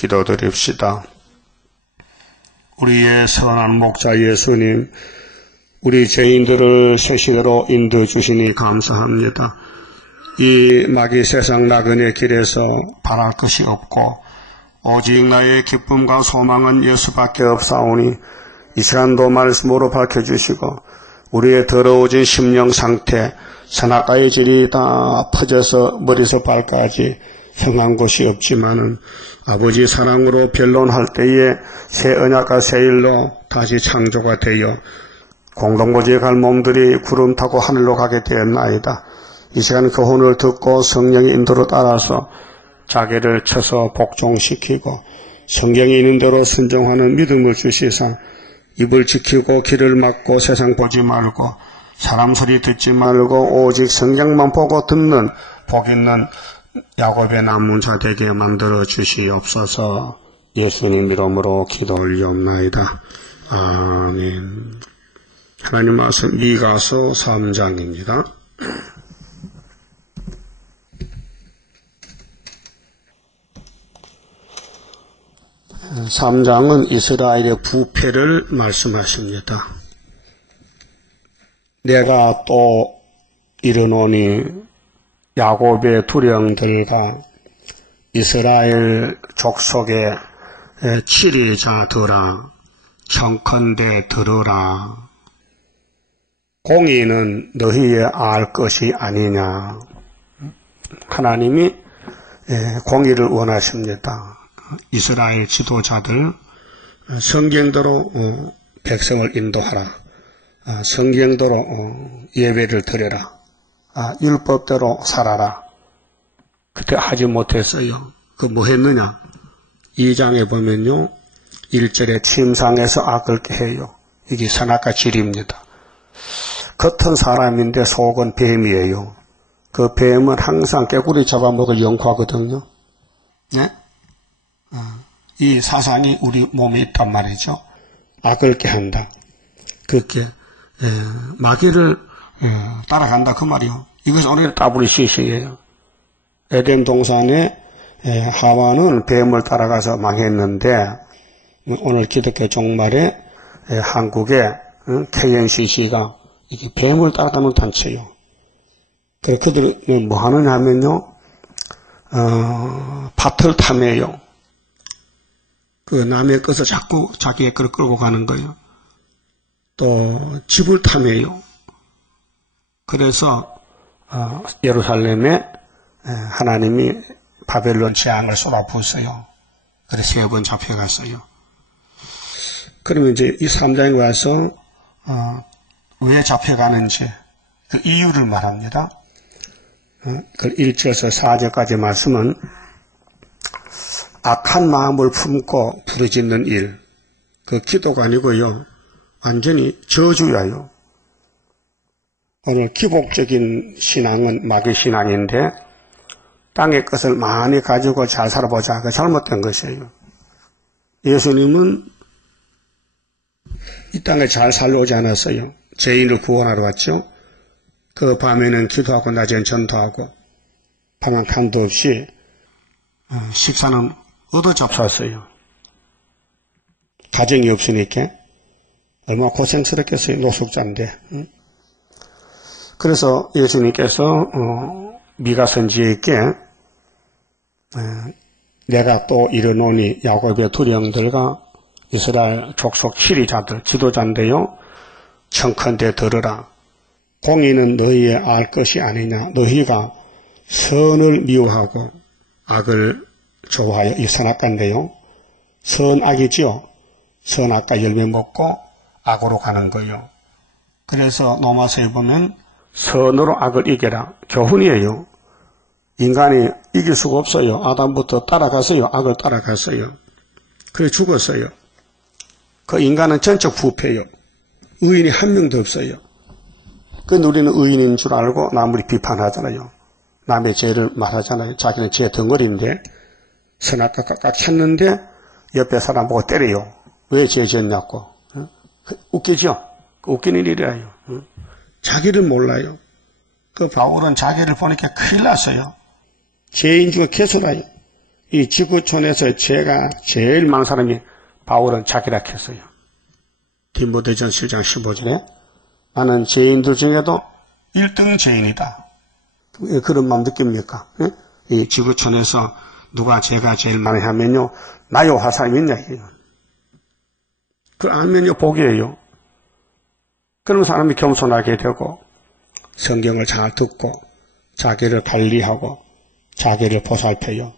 기도드립시다. 우리의 선한 목자 예수님, 우리 죄인들을 새 시대로 인도해 주시니 감사합니다. 이 마귀 세상 나그네 길에서 바랄 것이 없고 오직 나의 기쁨과 소망은 예수밖에 없사오니 이 시간도 말씀으로 밝혀주시고 우리의 더러워진 심령 상태, 선악과의 질이 다 퍼져서 머리에서 발까지 성한 곳이 없지만은 아버지 사랑으로 변론할 때에 새 언약과 새 일로 다시 창조가 되어 공동고지에 갈 몸들이 구름 타고 하늘로 가게 되었나이다. 이 시간 교훈을 듣고 성령의 인도로 따라서 자기를 쳐서 복종시키고 성경에 있는 대로 순종하는 믿음을 주시사 입을 지키고 길을 막고 세상 보지 말고 사람 소리 듣지 말고 오직 성경만 보고 듣는 복 있는 야곱의 남은 자 되게 만들어 주시옵소서. 예수님 이름으로 기도 올리옵나이다. 아멘. 하나님 말씀 미가서 3장입니다. 3장은 이스라엘의 부패를 말씀하십니다. 내가 또 이르노니 야곱의 두령들과 이스라엘 족속의 치리자들아 청컨대 들으라. 공의는 너희의 알 것이 아니냐. 하나님이 공의를 원하십니다. 이스라엘 지도자들 성경대로 백성을 인도하라. 성경대로 예배를 드려라. 율법대로 살아라. 그때 하지 못했어요. 그 뭐 했느냐? 2장에 보면요. 1절에 침상에서 악을 깨해요. 이게 선악과 질입니다. 겉은 사람인데 속은 뱀이에요. 그 뱀은 항상 깨구리 잡아먹을 영화거든요. 네? 이 사상이 우리 몸에 있단 말이죠. 악을 깨한다. 그렇게 마귀를 따라간다 그 말이요. 이것이 오늘 WCC예요. 에덴 동산에 하와는 뱀을 따라가서 망했는데 오늘 기독교 종말에 한국의 KNCC가 이게 뱀을 따라가는 단체요. 그래 그들은 뭐 하느냐 하면요, 밭을 탐해요. 그 남의 것을 자꾸 자기의 것을 끌고 가는 거예요. 또 집을 탐해요. 그래서 예루살렘에 하나님이 바벨론 재앙을 쏟아부었어요. 그래서 3번 잡혀갔어요. 그러면 이제 이 3장에 와서 왜 잡혀가는지 그 이유를 말합니다. 그 1절에서 4절까지 말씀은 악한 마음을 품고 부르짖는 일, 그 기도가 아니고요. 완전히 저주야요. 오늘 기복적인 신앙은 마귀 신앙인데 땅의 것을 많이 가지고 잘 살아보자. 그 잘못된 것이에요. 예수님은 이 땅에 잘 살러 오지 않았어요. 죄인을 구원하러 왔죠. 그 밤에는 기도하고 낮에는 전도하고 밤한 칸도 없이 식사는 얻어잡쌌어요. 가정이 없으니까 얼마나 고생스럽겠어요. 노숙자인데. 그래서 예수님께서 미가 선지에게 내가 또 이르노니 야곱의 두령들과 이스라엘 족속 치리자들 지도자인데요. 청컨대 들으라. 공의는 너희의 알 것이 아니냐. 너희가 선을 미워하고 악을 좋아하여 이 선악과인데요. 선악이지요. 선악과 열매 먹고 악으로 가는 거예요. 그래서 로마서에 보면 선으로 악을 이겨라. 교훈이에요. 인간이 이길 수가 없어요. 아담부터 따라갔어요. 악을 따라갔어요. 그래 죽었어요. 그 인간은 전적 부패예요. 의인이 한 명도 없어요. 그런데 우리는 의인인 줄 알고 남을 비판하잖아요. 남의 죄를 말하잖아요. 자기는 죄 덩어리인데 선악과 꽉 찼는데 옆에 사람 보고 때려요. 왜 죄 지었냐고. 웃기죠? 웃기는 일이에요. 자기를 몰라요. 그 바울은 자기를 보니까 큰일 났어요. 죄인 중에 개소라요. 이 지구촌에서 죄가 제일 많은 사람이 바울은 자기라 했어요. 디모데전 7장 15절에 나는 죄인들 중에도 1등 죄인이다. 왜 그런 마음 느낍니까? 이 지구촌에서 누가 죄가 제일 많이 하면요, 나요 할 사람이 있냐 이게요. 그걸 알면요 복이에요. 그런 사람이 겸손하게 되고 성경을 잘 듣고 자기를 관리하고 자기를 보살펴요.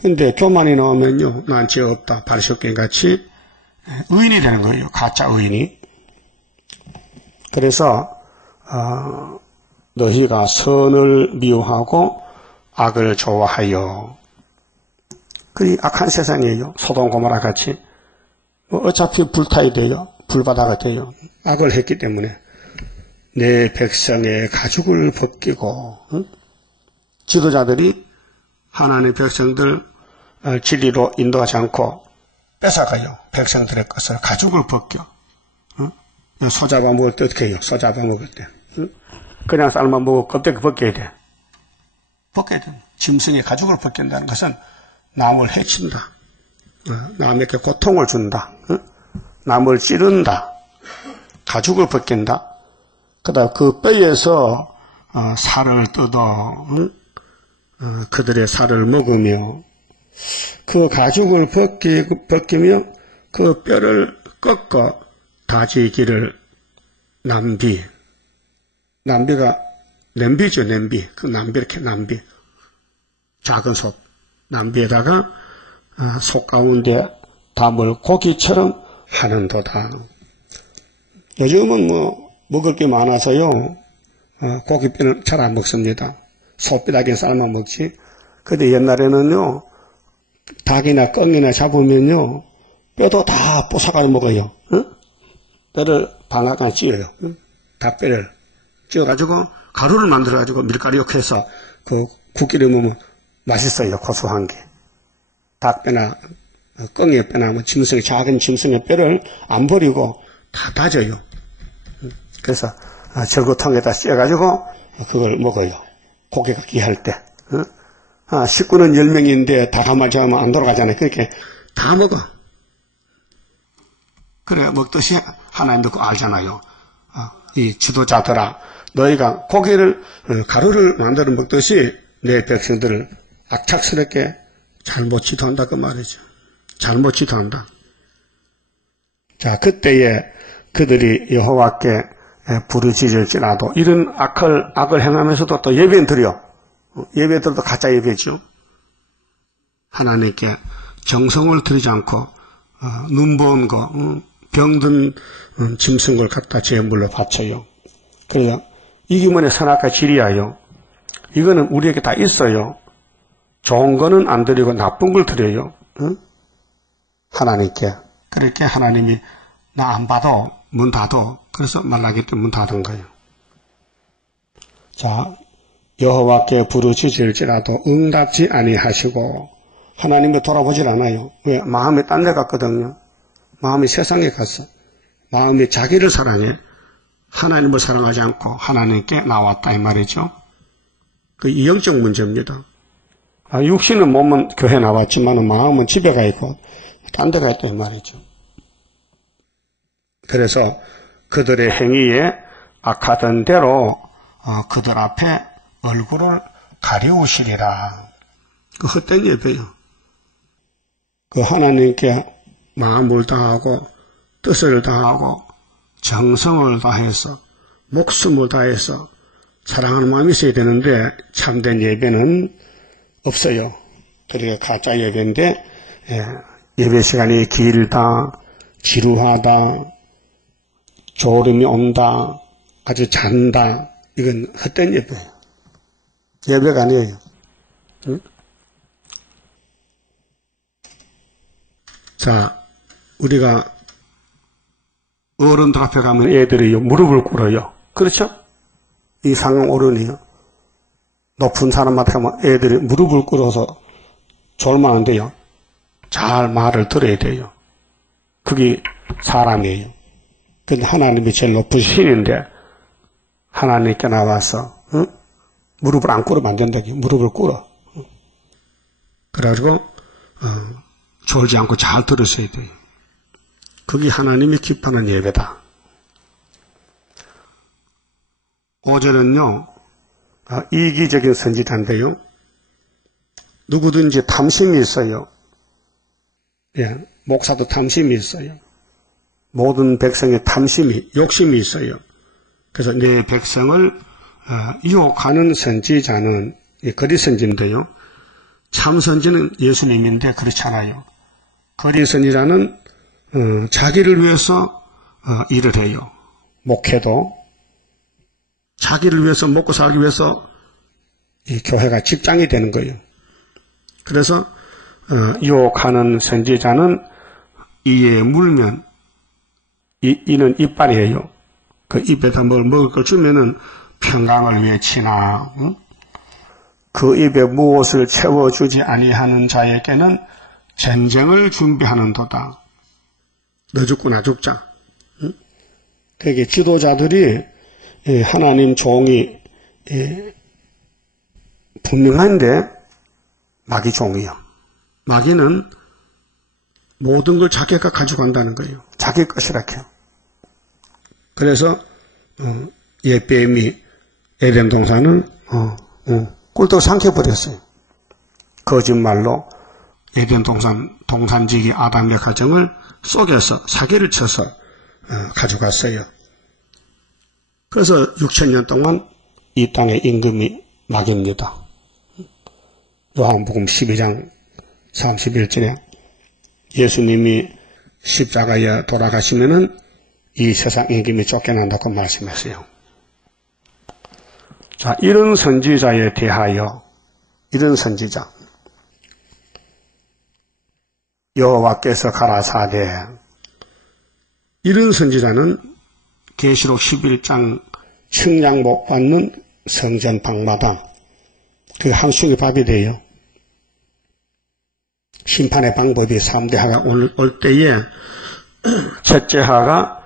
근데 교만이 나오면요, 난 죄 없다 바리새인 같이 의인이 되는 거예요. 가짜 의인이. 그래서 너희가 선을 미워하고 악을 좋아하여. 그리 악한 세상이에요. 소돔 고모라 같이. 어차피 불타야 돼요. 불바다가 돼요. 악을 했기 때문에 내 백성의 가죽을 벗기고, 지도자들이 하나님의 백성들 진리로 인도하지 않고 뺏어가요. 백성들의 것을 가죽을 벗겨. 소 잡아 먹을 때 어떻게 해요? 소 잡아 먹을 때. 그냥 삶아 먹고 껍데기 벗겨야 돼. 벗겨야 돼. 짐승의 가죽을 벗긴다는 것은 남을 해친다. 남에게 고통을 준다. 남을 찌른다. 가죽을 벗긴다. 그다음 그 뼈에서 살을 뜯어 그들의 살을 먹으며 그 가죽을 벗기며 그 뼈를 꺾어 다지기를 남비. 남비가 냄비죠, 냄비. 그 남비, 이렇게 남비. 작은 솥. 남비에다가 속 가운데 담을 고기처럼 하는도다. 요즘은 먹을 게 많아서요, 고기뼈는 잘 안 먹습니다. 소뼈다긴 삶아 먹지. 근데 옛날에는요, 닭이나 꿩이나 잡으면요, 뼈도 다 부숴가지고 먹어요. 뼈를 방앗간 찧어요. 닭뼈를 찧어가지고 가루를 만들어가지고 밀가루 이렇게 해서 그 국기를 먹으면 맛있어요. 고소한 게. 닭뼈나 꿩의 뼈나 작은 짐승의 뼈를 안 버리고 다 다져요. 그래서 절구통에다 씌어가지고 그걸 먹어요. 고기가 귀할 때. 식구는 10명인데 다 가마지하면 안 돌아가잖아요. 그렇게 다 먹어. 그래 먹듯이 하나님도 그거 알잖아요. 이 지도자들아, 너희가 고기를 가루를 만들어 먹듯이 내 백성들을 악착스럽게 잘못 지도한다 그 말이죠. 잘못 지도한다. 자, 그때에 그들이 여호와께 부르짖을지라도 이런 악을 행하면서도 또 예배는 드려. 예배들도 가짜 예배죠. 하나님께 정성을 들이지 않고 눈먼 거, 병든 짐승을 갖다 제물로 바쳐요. 그래서 이기문의 선악과 지리하여 이거는 우리에게 다 있어요. 좋은 거는 안 드리고 나쁜 걸 드려요. 하나님께. 그렇게 하나님이 나 안 봐도 문 닫어. 그래서 말라기 때 문 닫은 거예요. 자, 여호와께 부르짖을지라도 응답지 아니하시고 하나님을 돌아보질 않아요. 왜? 마음이 딴 데 갔거든요. 마음이 세상에 갔어. 마음이 자기를 사랑해. 하나님을 사랑하지 않고 하나님께 나왔다 이 말이죠. 그 영적 문제입니다. 육신은 몸은 교회 나왔지만 마음은 집에 가 있고 딴 데 가 있다 이 말이죠. 그래서 그들의 행위에 악하던 대로 그들 앞에 얼굴을 가리우시리라. 그 헛된 예배요. 그 하나님께 마음을 다하고 뜻을 다하고 정성을 다해서 목숨을 다해서 사랑하는 마음이 있어야 되는데 참된 예배는 없어요. 그러니까 가짜 예배인데 예배 시간이 길다, 지루하다, 졸음이 온다, 아주 잔다. 이건 헛된 예배예요. 예배가 아니에요. 응? 자, 우리가 어른들 앞에 가면 애들이 무릎을 꿇어요. 그렇죠? 이 상황 어른이요. 높은 사람한테 가면 애들이 무릎을 꿇어서 졸만한데요. 잘 말을 들어야 돼요. 그게 사람이에요. 근데 하나님이 제일 높은 신인데 하나님께 나와서 무릎을 안 꿇으면 안 된다고. 무릎을 꿇어. 그래가지고 졸지 않고 잘 들으셔야 돼요. 그게 하나님이 기뻐하는 예배다. 5절은요, 이기적인 선지자인데요. 누구든지 탐심이 있어요. 예, 목사도 탐심이 있어요. 모든 백성의 탐심이, 욕심이 있어요. 그래서 내 백성을 유혹하는 선지자는 거리 선지인데요. 참 선지는 예수님인데 그렇지 않아요. 거리 선지자는 자기를 위해서 일을 해요. 목회도 자기를 위해서 먹고 살기 위해서 이 교회가 직장이 되는 거예요. 그래서 유혹하는 선지자는 이에 물면 이는 이빨이에요. 그 입에다 뭘 먹을 걸 주면은 평강을 위해 치나 그 입에 무엇을 채워주지 아니하는 자에게는 전쟁을 준비하는도다. 너 죽고 나 죽자. 되게 지도자들이 하나님 종이 분명한데 마귀 종이요. 마귀는 모든 걸 자기가 가져간다는 거예요. 자기 것이라 해요. 그래서 뱀이 에덴 동산을 꿀떡 삼켜버렸어요. 거짓말로 에덴 동산지기 아담의 가정을 속여서 사기를 쳐서 가져갔어요. 그래서 6,000년 동안 이 땅의 임금이 마귀입니다. 요한복음 12장 31절에 예수님이 십자가에 돌아가시면은 이 세상 임금이 쫓겨난다고 말씀했어요. 자, 이런 선지자에 대하여 이런 선지자 여호와께서 가라사대 이런 선지자는 계시록 11장 측량 못 받는 성전 방마다 그 한 쑥의 밥이 돼요. 심판의 방법이 3대 하가 올 때에 첫째 하가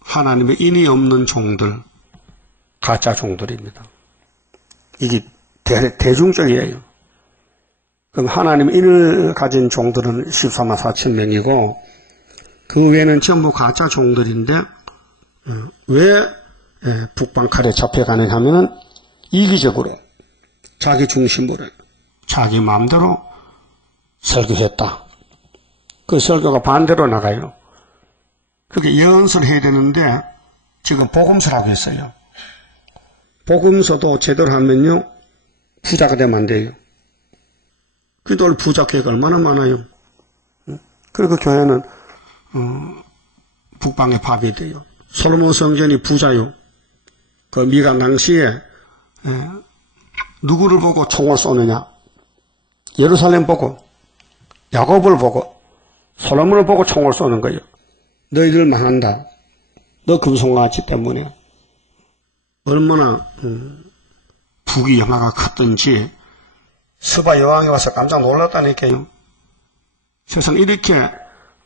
하나님의 인이 없는 종들, 가짜 종들입니다. 이게 대중적이에요. 그럼 하나님의 인을 가진 종들은 14만 4천 명이고 그 외에는 전부 가짜 종들인데 왜 북방 칼에 잡혀가느냐 하면은 이기적으로 자기 중심으로 자기 마음대로 설교했다. 그 설교가 반대로 나가요. 그렇게 예언서를 해야 되는데 지금 복음서를 하고 있어요. 복음서도 제대로 하면요 부자가 되면 안 돼요. 그래도 부자 교회가 얼마나 많아요. 그리고 교회는 북방의 밥이 돼요. 솔로몬 성전이 부자요. 그 미가 당시에 누구를 보고 총을 쏘느냐? 예루살렘 보고 야곱을 보고 솔로몬을 보고 총을 쏘는 거예요. 너희들 망한다. 너 금송아지 때문에. 얼마나 북이 영화가 컸던지 스바 여왕이 와서 깜짝 놀랐다니까요. 세상 이렇게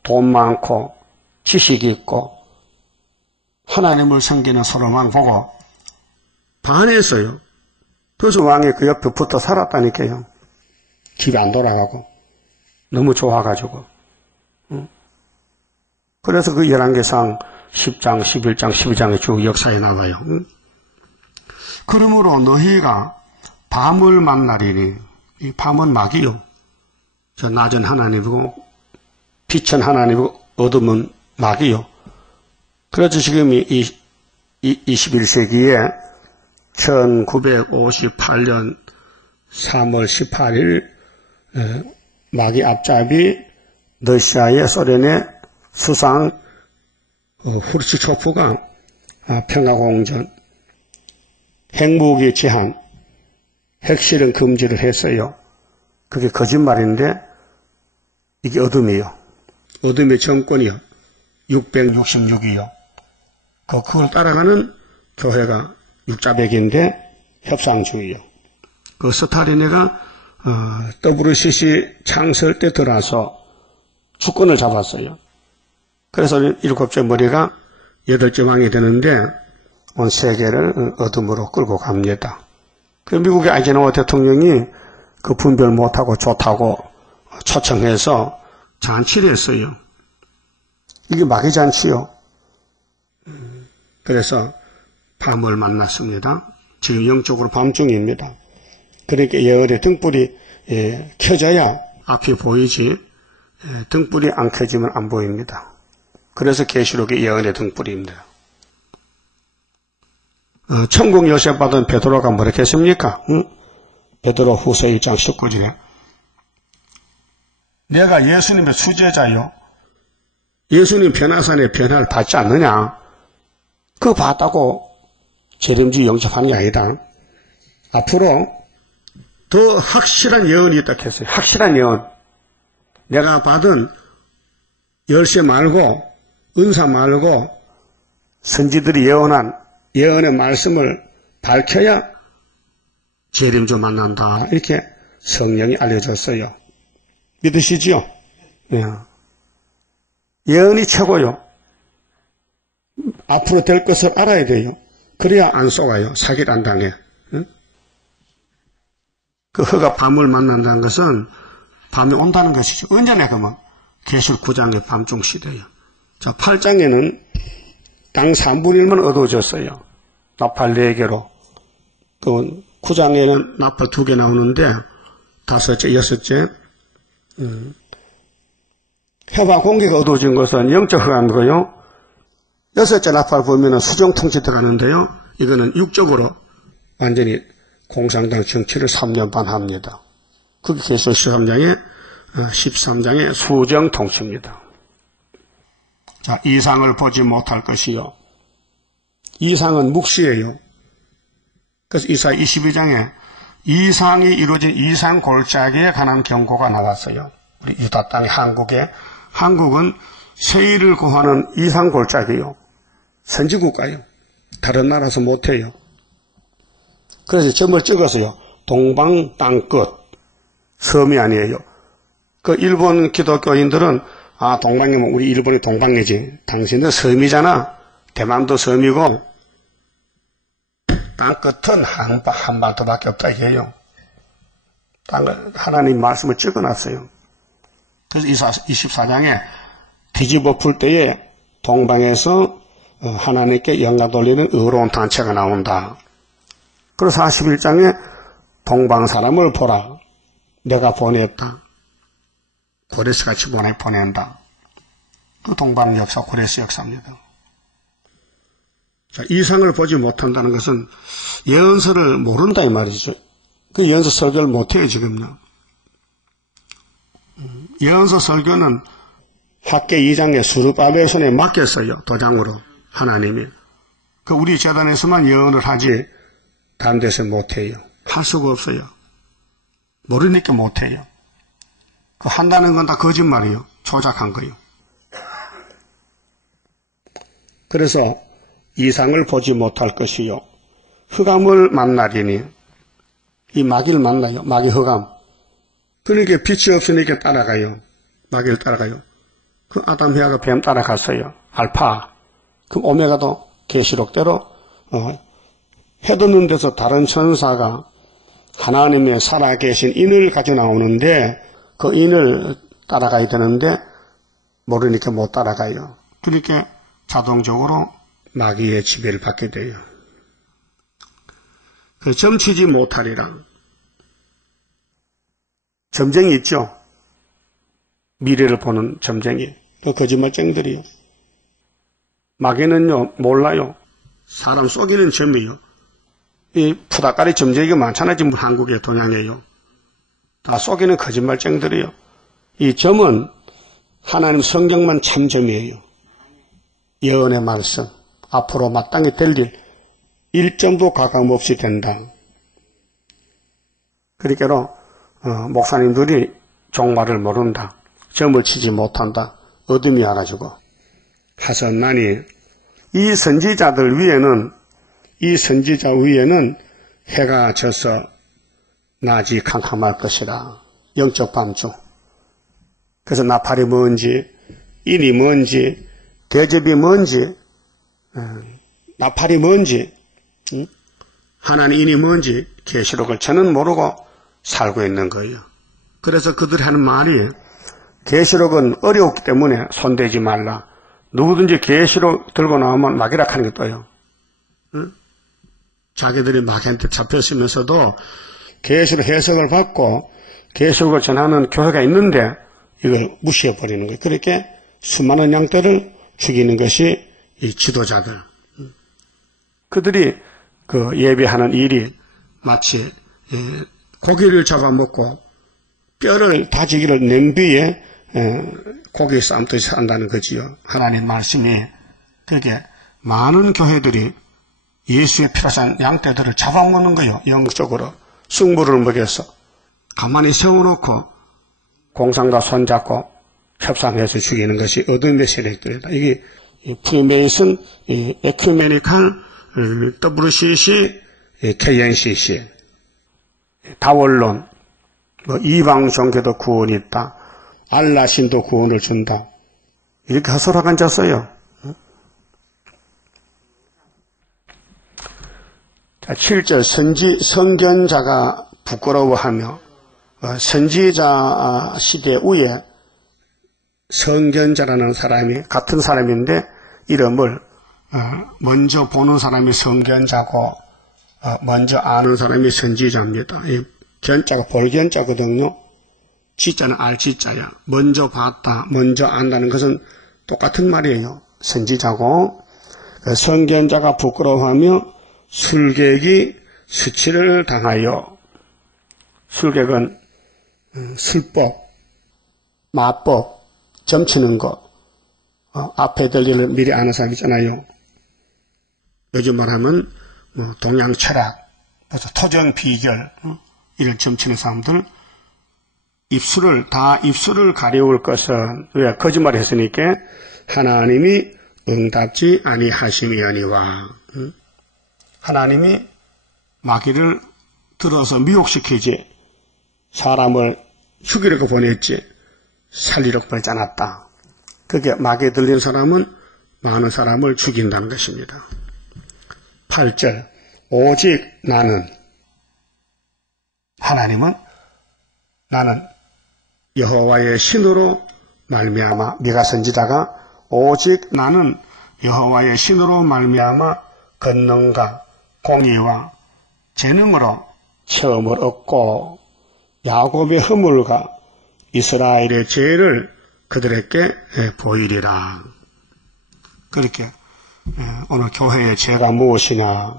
돈 많고 지식이 있고 하나님을 섬기는 솔로몬 보고 반했어요. 그래서 왕이 그 옆에 붙어 살았다니까요. 집에 안 돌아가고 너무 좋아가지고. 그래서 그 열왕기상 10장, 11장, 12장의 쭉 역사에 나와요. 그러므로 너희가 밤을 만나리니 이 밤은 마귀요. 저 낮은 하나님이고 빛은 하나님이고 어둠은 마귀요. 그래서 지금 이 21세기에 1958년 3월 18일 마귀 앞잡이 러시아의 소련의 수상 후르츠초프가 평화공전 핵무기 제한 핵실험 금지를 했어요. 그게 거짓말인데 이게 어둠이요. 어둠의 정권이요. 666이요. 그걸 따라가는 교회가 육자백인데 협상주의요. 그 스탈린이가 WCC 창설 때 들어와서 주권을 잡았어요. 그래서 7째 머리가 8째 왕이 되는데 온 세계를 어둠으로 끌고 갑니다. 그 미국의 아이젠하워 대통령이 그 분별 못하고 좋다고 초청해서 잔치를 했어요. 이게 마귀 잔치요. 그래서 밤을 만났습니다. 지금 영적으로 밤중입니다. 그러니까 예언의 등불이 켜져야 앞이 보이지 등불이 안 켜지면 안 보입니다. 그래서 계시록이 예언의 등불입니다. 천국 열쇠 받은 베드로가 뭐라고 했습니까? 베드로 후서 1장 19절에 내가 예수님의 수제자요. 예수님 변화산의 변화를 받지 않느냐? 그거 받다고 재림주 영접하는 게 아니다. 앞으로 더 확실한 예언이 있다 했어요. 확실한 예언. 내가 받은 열쇠 말고 은사 말고 선지들이 예언한 예언의 말씀을 밝혀야 재림주 만난다. 이렇게 성령이 알려줬어요. 믿으시죠? 네. 예언이 최고요. 앞으로 될 것을 알아야 돼요. 그래야 안 속아요. 사기를 안 당해. 응? 그 허가 밤을 만난다는 것은 밤이 온다는 것이죠. 언제나 그러면 계시록 9장의 밤중 시대예요. 자, 8장에는 땅 3분의 1만 어두워졌어요. 나팔 4개로. 그 9장에는 나팔 2개 나오는데 5째, 6째 해와 공기가 어두워진 것은 영적 허가이고요. 6째 나팔 보면은 수정통치 들어가는데요. 이거는 육적으로 완전히 공산당 정치를 3년 반 합니다. 그게 계시록 13장의 수정통치입니다. 자, 이상을 보지 못할 것이요. 이상은 묵시예요. 그래서 이사야 22장에 이상이 이루어진 이상 골짜기에 관한 경고가 나왔어요. 우리 유다 땅의 한국은 세일을 고하는 이상 골짜기요. 선지국가요. 다른 나라에서 못해요. 그래서 점을 찍었어요. 동방 땅끝. 섬이 아니에요. 그 일본 기독교인들은 동방이면 우리 일본이 동방이지. 당신들 섬이잖아. 대만도 섬이고 땅끝은 한반도밖에 없다 이게요. 땅을 하나님 말씀을 찍어놨어요. 그래서 이사 24장에 뒤집어 풀 때에 동방에서 하나님께 영광 돌리는 의로운 단체가 나온다. 그래서 41장에 동방 사람을 보라. 내가 보냈다. 고레스같이 보낸다. 그 동방 역사, 고레스 역사입니다. 자, 이상을 보지 못한다는 것은 예언서를 모른다 이 말이죠. 그 예언서 설교를 못해요 지금요. 예언서 설교는 학계 2장에 수르바벨 손에 맡겼어요. 도장으로 하나님이. 그 우리 재단에서만 예언을 하지 다른 데서 못해요. 할 수가 없어요. 모르니까 못해요. 그 한다는 건 다 거짓말이에요. 조작한 거예요. 그래서 이상을 보지 못할 것이요. 흑암을 만나리니 이 마귀를 만나요. 마귀 흑암. 그러니까 빛이 없으니까 따라가요. 마귀를 따라가요. 그 아담 헤아가 뱀 따라갔어요. 알파. 그럼 오메가도 계시록대로 해돋는 데서 다른 천사가 하나님의 살아계신 인을 가지고 나오는데 그 인을 따라가야 되는데 모르니까 못 따라가요. 그러니까 자동적으로 마귀의 지배를 받게 돼요. 그 점치지 못하리라. 점쟁이 있죠? 미래를 보는 점쟁이. 그 거짓말쟁이들이요. 마귀는요, 몰라요. 사람 속이는 점이요. 이 푸다까리 점쟁이가 많잖아요. 지금 한국에 동양에요. 다 속이는 거짓말쟁이들이요. 이 점은 하나님 성경만 참점이에요. 예언의 말씀. 앞으로 마땅히 될 일 1점도 가감없이 된다. 그러니까 목사님들이 종말을 모른다. 점을 치지 못한다. 어둠이 알아주고. 하선나니 이 선지자 위에는 해가 져서 낮이 캄캄할 것이라. 영적 밤중. 그래서 나팔이 뭔지, 인이 뭔지, 대접이 뭔지, 나팔이 뭔지, 하나님 인이 뭔지 계시록을 저는 모르고 살고 있는 거예요. 그래서 그들이 하는 말이 계시록은 어려웠기 때문에 손대지 말라. 누구든지 계시록 들고 나오면 마귀락 하는 게 떠요. 응? 자기들이 마귀한테 잡혔으면서도 계시록 해석을 받고 계시록을 전하는 교회가 있는데 이걸 무시해버리는 거예요. 그렇게 수많은 양떼를 죽이는 것이 이 지도자들. 그들이 그 예배하는 일이 마치 고기를 잡아먹고 뼈를 다지기를 냄비에 고기 삶듯이 한다는 거지요. 하나님 말씀이 그렇게 많은 교회들이 예수의 피로 산 양떼들을 잡아먹는 거예요. 영적으로 승부를 먹여서 가만히 세워놓고 공상과 손잡고 협상해서 죽이는 것이 어둠의 세력들이다. 이게 프리메이슨, 에큐메니칼, WCC, KNCC, 다원론, 이방 종교도 구원이 있다. 알라 신도 구원을 준다. 이렇게 허술하게 앉았어요. 자, 7절 선견자가 부끄러워하며 선지자 시대 후에 선견자라는 사람이 같은 사람인데 이름을 먼저 보는 사람이 선견자고 먼저 아는 사람이 선지자입니다. 이 견자가 볼견자거든요. 지자는 알지자야. 먼저 봤다, 먼저 안다는 것은 똑같은 말이에요. 선지자고 선견자가 부끄러워하며 술객이 수치를 당하여. 술객은 술법, 마법, 점치는 거, 앞에 될 일을 미리 아는 사람 있잖아요. 요즘 말하면 동양 철학, 토정 비결, 이런 점치는 사람들, 입술을 가려울 것은 왜 거짓말 했으니까 하나님이 응답지 아니하심이니와. 하나님이 마귀를 들어서 미혹시키지 사람을 죽이려고 보냈지 살리려고 보내지 않았다. 그게 마귀에 들린 사람은 많은 사람을 죽인다는 것입니다. 8절 오직 나는 하나님은 나는 여호와의 신으로 말미암아 미가 선지자가 오직 나는 여호와의 신으로 말미암아 권능과 공의와 재능으로 체험을 얻고 야곱의 허물과 이스라엘의 죄를 그들에게 보이리라. 그렇게 오늘 교회의 죄가 무엇이냐?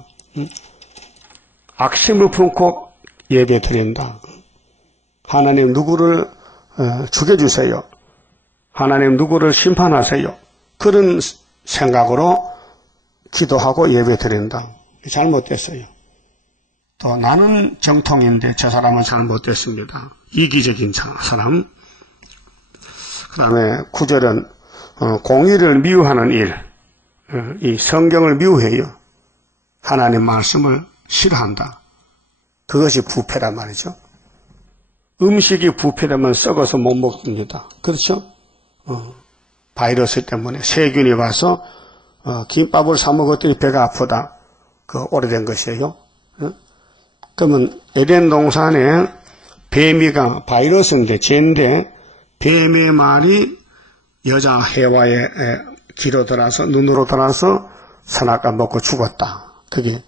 악심을 품고 예배 드린다. 하나님 누구를 죽여주세요. 하나님 누구를 심판하세요. 그런 생각으로 기도하고 예배 드린다. 잘못됐어요. 또 나는 정통인데 저 사람은 잘못됐습니다. 이기적인 사람. 그 다음에 9절은 공의를 미워하는 일. 이 성경을 미워해요. 하나님 말씀을 싫어한다. 그것이 부패란 말이죠. 음식이 부패되면 썩어서 못 먹습니다. 그렇죠? 바이러스 때문에 세균이 와서 김밥을 사 먹었더니 배가 아프다. 그 오래된 것이에요. 그러면 에덴 동산에 뱀이가 바이러스인데 죄인데 뱀의 말이 여자 해와의 귀로 들어서 눈으로 들어서 선악과 먹고 죽었다. 그게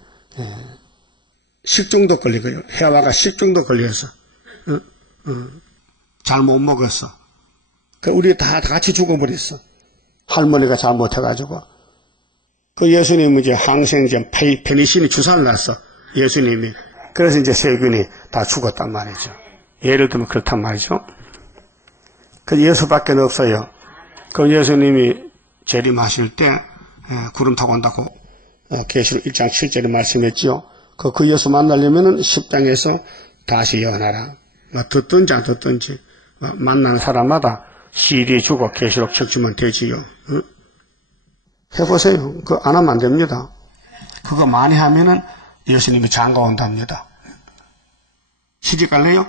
식중독 걸리고요. 해와가 식중독 걸려서 잘 못 먹었어. 우리 다 같이 죽어버렸어. 할머니가 잘못해가지고. 그 예수님은 이제 항생제 페니실린 주사를 놨어. 예수님이. 그래서 이제 세균이 다 죽었단 말이죠. 예를 들면 그렇단 말이죠. 그 예수밖에 없어요. 그 예수님이 재림하실 때 구름 타고 온다고 계시록 1장 7절에 말씀했지요. 그 예수 만나려면은 10장에서 다시 예언하라. 듣든지 안 듣든지 만나는 사람마다 CD 주고 계시록 책 주면 되지요. 해보세요. 그거 안 하면 안 됩니다. 그거 많이 하면은 예수님이 장가 온답니다. 시집 갈래요?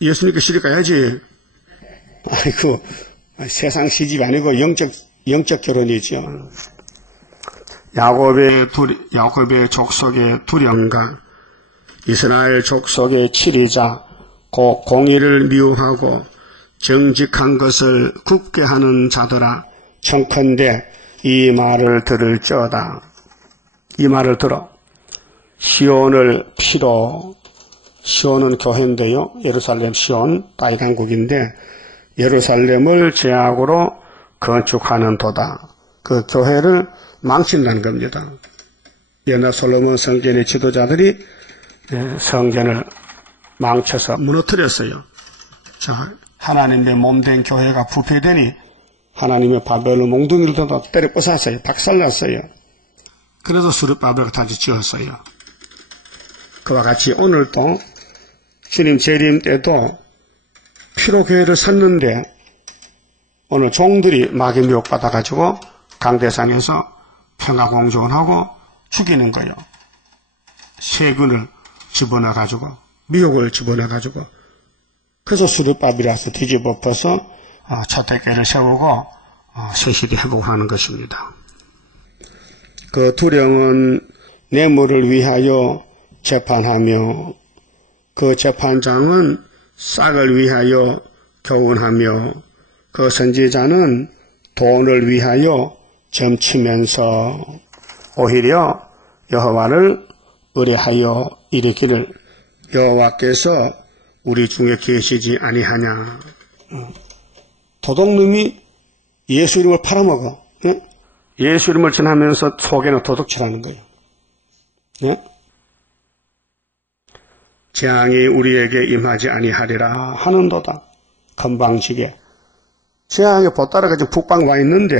예수님께 시집 가야지. 아이고, 세상 시집이 아니고 영적 결혼이죠. 야곱의 족속의 두려움과 이스라엘 족속의 치리자 곧 공의를 미워하고 정직한 것을 굽게 하는 자들아 청컨대 이 말을 들을지어다. 이 말을 들어. 시온을 피로, 시온은 교회인데요. 예루살렘 시온 다윗왕국인데 예루살렘을 제약으로 건축하는 도다. 그 교회를 망친다는 겁니다. 옛날 솔로몬 성전의 지도자들이 성전을 망쳐서 무너뜨렸어요. 자, 하나님의 몸된 교회가 부패되니 하나님의 바벨론 몽둥이를 더 때려 부쉈어요. 박살났어요. 그래서 스룹바벨을 다시 지었어요. 그와 같이 오늘도 주님 재림 때도 피로 교회를 샀는데 오늘 종들이 마귀 미혹받아가지고 강대상에서 평화공존하고 죽이는 거예요. 세균을 집어넣어가지고 미혹을 집어넣어가지고 그래서 수르밥이라서 뒤집어 엎어서 초대교회를 세우고 새 시대 회복하는 것입니다. 그 두령은 뇌물을 위하여 재판하며 그 재판장은 싹을 위하여 교훈하며 그 선지자는 돈을 위하여 점치면서 오히려 여호와를 의뢰하여 이르기를 여호와께서 우리 중에 계시지 아니하냐. 도둑놈이 예수 이름을 팔아먹어. 예수 이름을 전하면서 속에는 도둑질하는 거예요. 재앙이 우리에게 임하지 아니하리라 하는도다. 건방지게. 재앙에 보따라가 지금 북방 와 있는데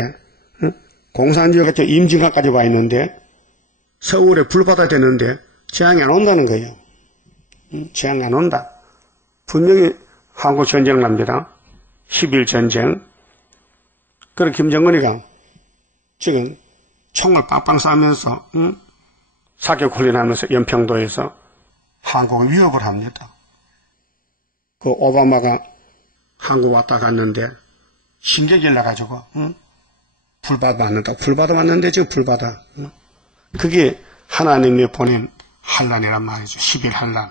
공산주의가 저 임진강까지 와 있는데 서울에 불바다 되는데 재앙이 안 온다는 거예요. 재앙이 안 온다. 분명히 한국 전쟁 납니다. 10일 전쟁. 그래 김정은이가 지금 총을 빵빵 쏴면서 사격 훈련하면서 연평도에서 한국을 위협을 합니다. 그 오바마가 한국 왔다 갔는데 신경질 나가지고 불바다 왔는다. 불바다 왔는데 지금 불바다. 그게 하나님이 보낸 환란이란 말이죠. 10일 환란.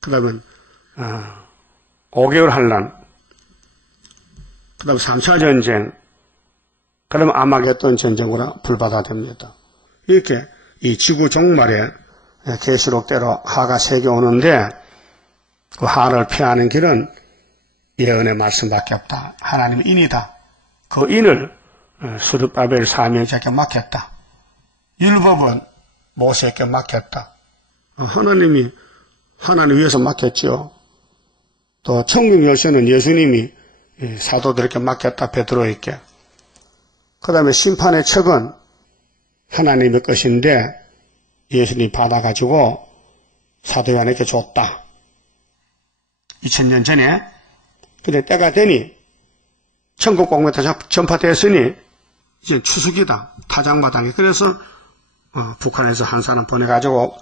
그 다음에 5개월 환란. 그 다음에 3차 전쟁. 그 다음에 아마겟돈 전쟁으로 불바다 됩니다. 이렇게 이 지구 종말에 계시록대로 하가 세게 오는데 그 하를 피하는 길은 예언의 말씀밖에 없다. 하나님의 인이다. 그 인을 스룹바벨 사명자에게 맡겼다. 율법은 모세에게 맡겼다. 하나님 위해서 맡겼죠. 또 천국 열쇠는 예수님이 사도들에게 맡겼다. 베드로에게. 그 다음에 심판의 척은 하나님의 것인데 예수님이 받아가지고 사도 요한에게 줬다. 2000년 전에. 근데 때가 되니 천국 공무에 전파됐으니 이제 추석이다. 타작마당에. 그래서 북한에서 한 사람 보내가지고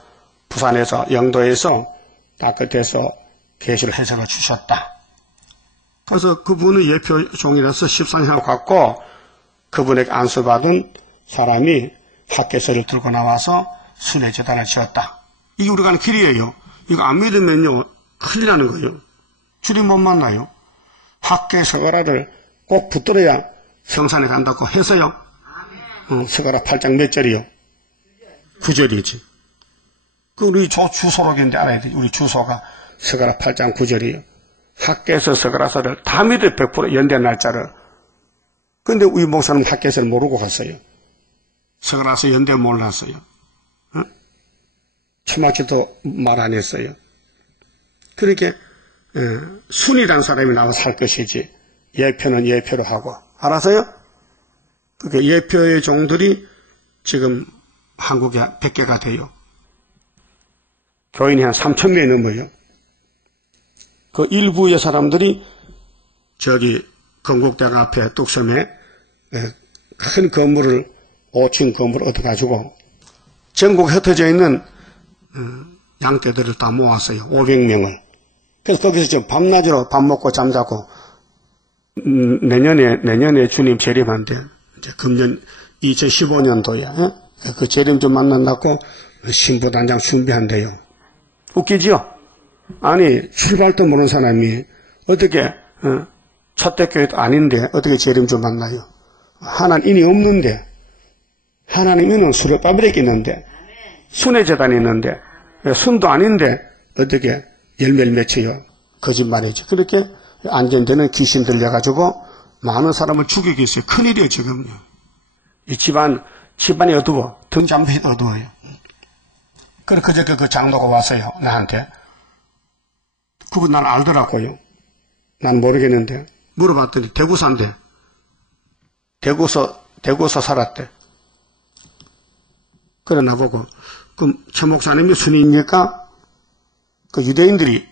부산에서 영도에서 따끝에서 계시를 해석을 주셨다. 그래서 그분은 예표종이라서 13년 갖고 그분에게 안수받은 사람이 학개서를 들고 나와서 순회재단을 지었다. 이게 우리가 가는 길이에요. 이거 안 믿으면요 큰일 나는 거예요. 주님 못 만나요. 학개서가라를 꼭 붙들어야 성산에 간다고 해서요. 서가라 8장 몇 절이요? 9절이지. 그 우리 주소록인데 알아야 돼. 우리 주소가 서가라 8장 9절이에요. 학개서 서가라서를 다 믿어요. 100% 연대 날짜를. 근데 우리 목사는 학개서를 모르고 갔어요. 서가라서 연대 몰랐어요. 초막지도 말 안 했어요. 그렇게 순이란 사람이 나와서 살 것이지 예표는 예표로 하고 알아서요? 그 예표의 종들이 지금 한국에 100개가 돼요. 교인이 한 3,000명이 넘어요. 그 일부의 사람들이 저기 건국대학 앞에 뚝섬에 큰 건물을 5층 건물을 얻어가지고 전국에 흩어져 있는 양떼들을 다 모았어요. 500명을. 그래서 거기서 지금 밤낮으로 밥 먹고 잠자고 내년에 주님 재림한대. 이제 금년 2015년도에 그 재림 좀 만난다고 신부단장 준비한대요. 웃기지요? 아니, 출발도 모르는 사람이 어떻게 첫대교회도 아닌데 어떻게 재림주 만나요? 하나님이 없는데, 하나님은 수레바벨이 있는데, 순회 재단이 있는데, 순도 아닌데 어떻게 열매를 맺혀요? 거짓말이죠. 그렇게 안전되는 귀신 들려가지고 많은 사람을 죽이고 있어요. 큰일이에요, 지금요. 이 집안이 어두워. 등잔빛이 어두워요. 그래, 그저께 그 장로가 왔어요, 나한테. 그분 날 알더라고요. 난 모르겠는데. 물어봤더니 대구 산대. 대구서 살았대. 그래, 나보고, 그럼 최 목사님이 순위입니까? 그 유대인들이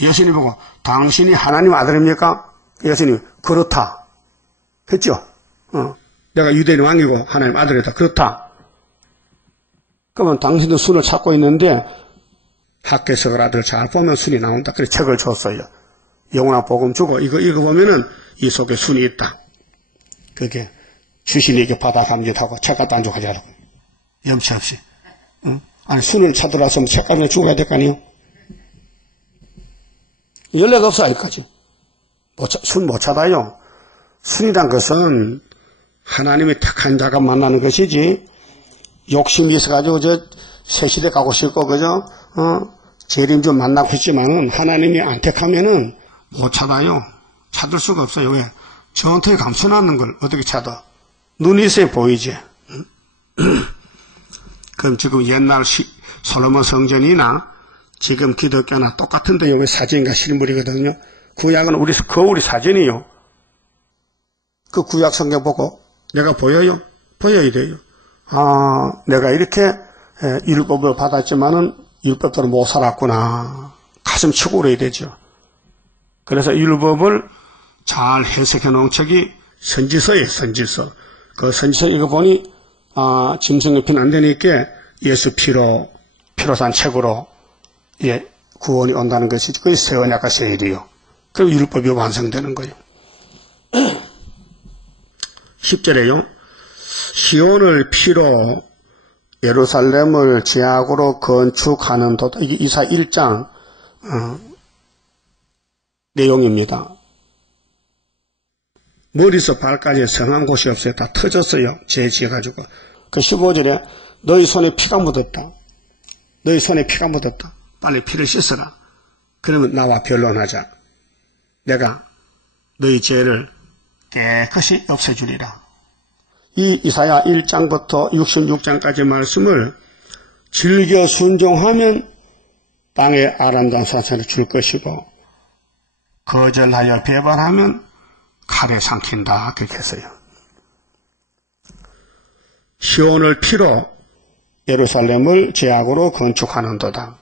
예수님 보고, 당신이 하나님 아들입니까? 예수님이, 그렇다. 했죠? 내가 유대인 왕이고 하나님 아들이다. 그렇다. 그러면 당신도 순을 찾고 있는데, 학개석을 아들 잘 보면 순이 나온다. 그래서 책을 줬어요. 영원한 복음 주고, 이거 보면은 이 속에 순이 있다. 그게 주신에게 받아 감짓하고 책값도 안 주고 하자라고. 염치 없이. 응? 아니, 순을 찾으라서 책값을 주고 해야 될 거 아니에요? 연례가 없어, 아직까지. 순 못 찾아요. 순이란 것은 하나님의 택한 자가 만나는 것이지, 욕심이 있어가지고, 새 시대 가고 싶고, 그죠? 재림 좀 만나고 싶지만은, 하나님이 안 택하면은 못 찾아요. 찾을 수가 없어요. 왜? 전투에 감춰놨는 걸 어떻게 찾아? 눈이 있어야 보이지. 그럼 지금 옛날 솔로몬 성전이나 지금 기독교나 똑같은데 여기 사진과 실물이거든요. 구약은 우리 사진이요. 그 구약 성경 보고 내가 보여요? 보여야 돼요. 아, 내가 이렇게 율법을 받았지만은 율법대로 못 살았구나. 가슴 치고 울어야 되죠. 그래서 율법을 잘 해석해 놓은 책이 선지서예요, 선지서. 그 선지서 이거 보니, 짐승의 피는 안 되니까 예수 피로 산 책으로, 구원이 온다는 것이, 그게 새 언약과 새 일이요. 그럼 율법이 완성되는 거예요. 10절에요. 시온을 피로 예루살렘을 제약으로 건축하는 도다. 이게 이사 1장, 내용입니다. 머리서 발까지 성한 곳이 없어요. 다 터졌어요. 죄 지어가지고. 그 15절에 너희 손에 피가 묻었다. 너희 손에 피가 묻었다. 빨리 피를 씻어라. 그러면 나와 변론하자. 내가 너희 죄를 깨끗이 없애주리라. 이 이사야 1장부터 66장까지 말씀을 즐겨 순종하면 땅에 아름다운 산산을 줄 것이고, 거절하여 배반하면 칼에 삼킨다. 그렇게 했어요. 시온을 피로 예루살렘을 제약으로 건축하는도다.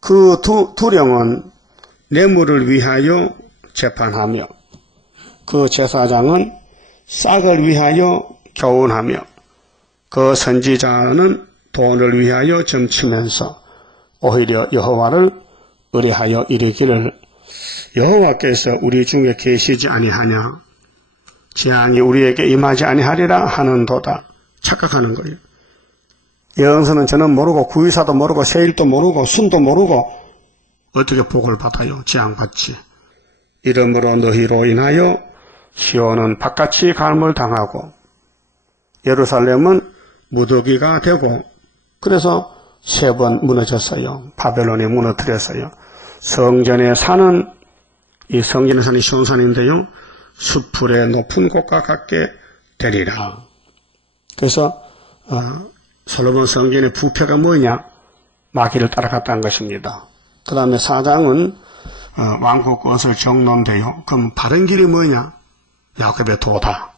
그 두령은 뇌물을 위하여 재판하며, 그 제사장은 싹을 위하여 교훈하며, 그 선지자는 돈을 위하여 점치면서 오히려 여호와를 의뢰하여 이르기를, 여호와께서 우리 중에 계시지 아니하냐, 재앙이 우리에게 임하지 아니하리라 하는도다. 착각하는 거예요. 영서는 저는 모르고, 구의사도 모르고, 세일도 모르고, 순도 모르고 어떻게 복을 받아요? 재앙받지. 이러므로 너희로 인하여 시온은 바깥이 갈물당하고 예루살렘은 무더기가 되고, 그래서 3번 무너졌어요. 바벨론이 무너뜨렸어요. 성전에 사는, 이 성전에 사는 시온산인데요, 수풀의 높은 곳과 같게 되리라. 그래서 솔로몬 성전의 부패가 뭐냐? 마귀를 따라갔다는 것입니다. 그 다음에 4장은 왕국 것을 정론돼요. 그럼 바른 길이 뭐냐? 야곱의 도다.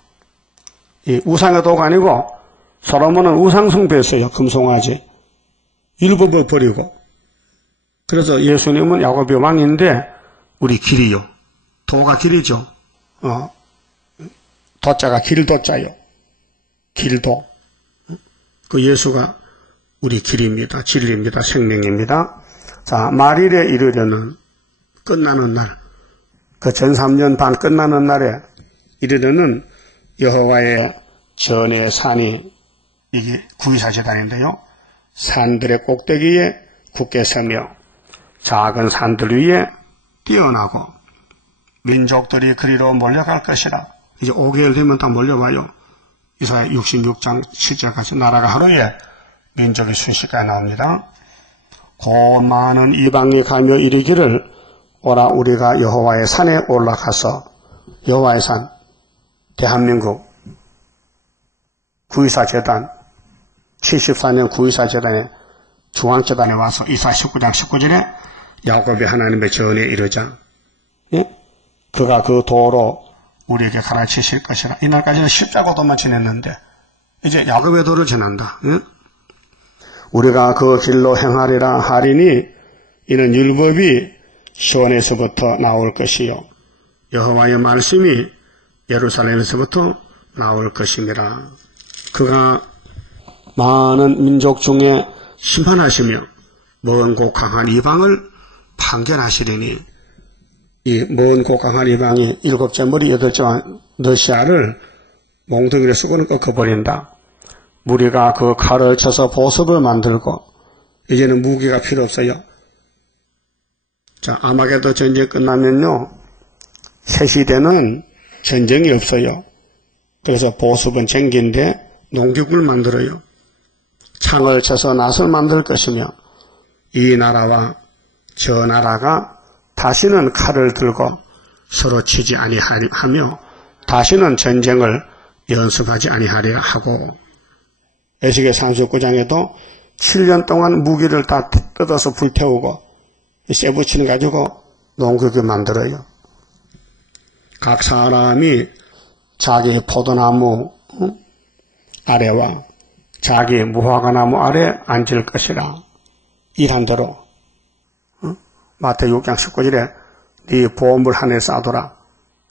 이 우상의 도가 아니고, 솔로몬은 우상 숭배했어요. 금송아지. 율법을 버리고. 그래서 예수님은 야곱의 왕인데 우리 길이요. 도가 길이죠. 도자가 길도자요. 길도. 그 예수가 우리 길입니다. 진리입니다. 생명입니다. 자, 말일에 이르려는, 끝나는 날, 그 전 3년 반 끝나는 날에 이르려는 여호와의 전의 산이, 이게 구이사 제단인데요, 산들의 꼭대기에 굳게 서며 작은 산들 위에 뛰어나고 민족들이 그리로 몰려갈 것이라. 이제 5개월 되면 다 몰려와요. 이사야 66장 7절까지 나라가 하루에 민족이 순식간에 나옵니다. 곧 많은 이방이 가며 이르기를 오라 우리가 여호와의 산에 올라가서 여호와의 산 대한민국 9.24 재단 74년 9.24 재단에 중앙재단에 와서 이사 19장 19절에 야곱이 하나님의 전에 이르자 그가 그 도로 우리에게 가르치실 것이라. 이날까지는 십자가도만 지냈는데 이제 야곱의 도를 지난다. 우리가 그 길로 행하리라 하리니 이는 율법이 시온에서부터 나올 것이요 여호와의 말씀이 예루살렘에서부터 나올 것입니다. 그가 많은 민족 중에 심판하시며 먼 곳 강한 이방을 판결하시리니 이 먼 곳 강한 이방이 7째 머리 8째 너시아를 몽둥이를 쓰고는 꺾어버린다. 무리가 그 칼을 쳐서 보습을 만들고 이제는 무기가 필요 없어요. 자, 아마게도 전쟁 끝나면요 새 시대는 전쟁이 없어요. 그래서 보습은 쟁기인데 농기구를 만들어요. 창을 쳐서 낫을 만들 것이며 이 나라와 저 나라가 다시는 칼을 들고 서로 치지 아니하며 다시는 전쟁을 연습하지 아니하리라 하고 에스겔 39장에도 7년 동안 무기를 다 뜯어서 불태우고 쇠붙이는 가지고 농기구 만들어요. 각 사람이 자기 포도나무 아래와 자기 무화과나무 아래 앉을 것이라. 일한 대로 마태복음 6장 19절에 네 보험을 하늘에 쌓아둬라.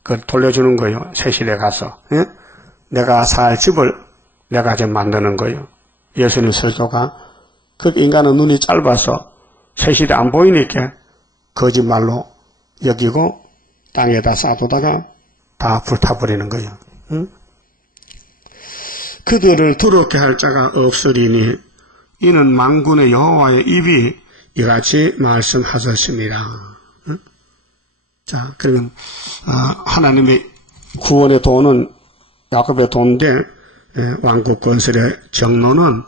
그걸 돌려주는 거예요. 세실에 가서. 내가 살 집을 내가 지금 만드는 거예요. 예수님 설교가 그 인간은 눈이 짧아서 세실이 안 보이니까 거짓말로 여기고 땅에다 쌓아두다가 다 불타버리는 거예요. 그들을 더럽게 할 자가 없으리니 이는 만군의 여호와의 입이 이같이 말씀하셨습니다. 자, 그러면 하나님의 구원의 도는 야곱의 도인데 왕국 건설의 정로는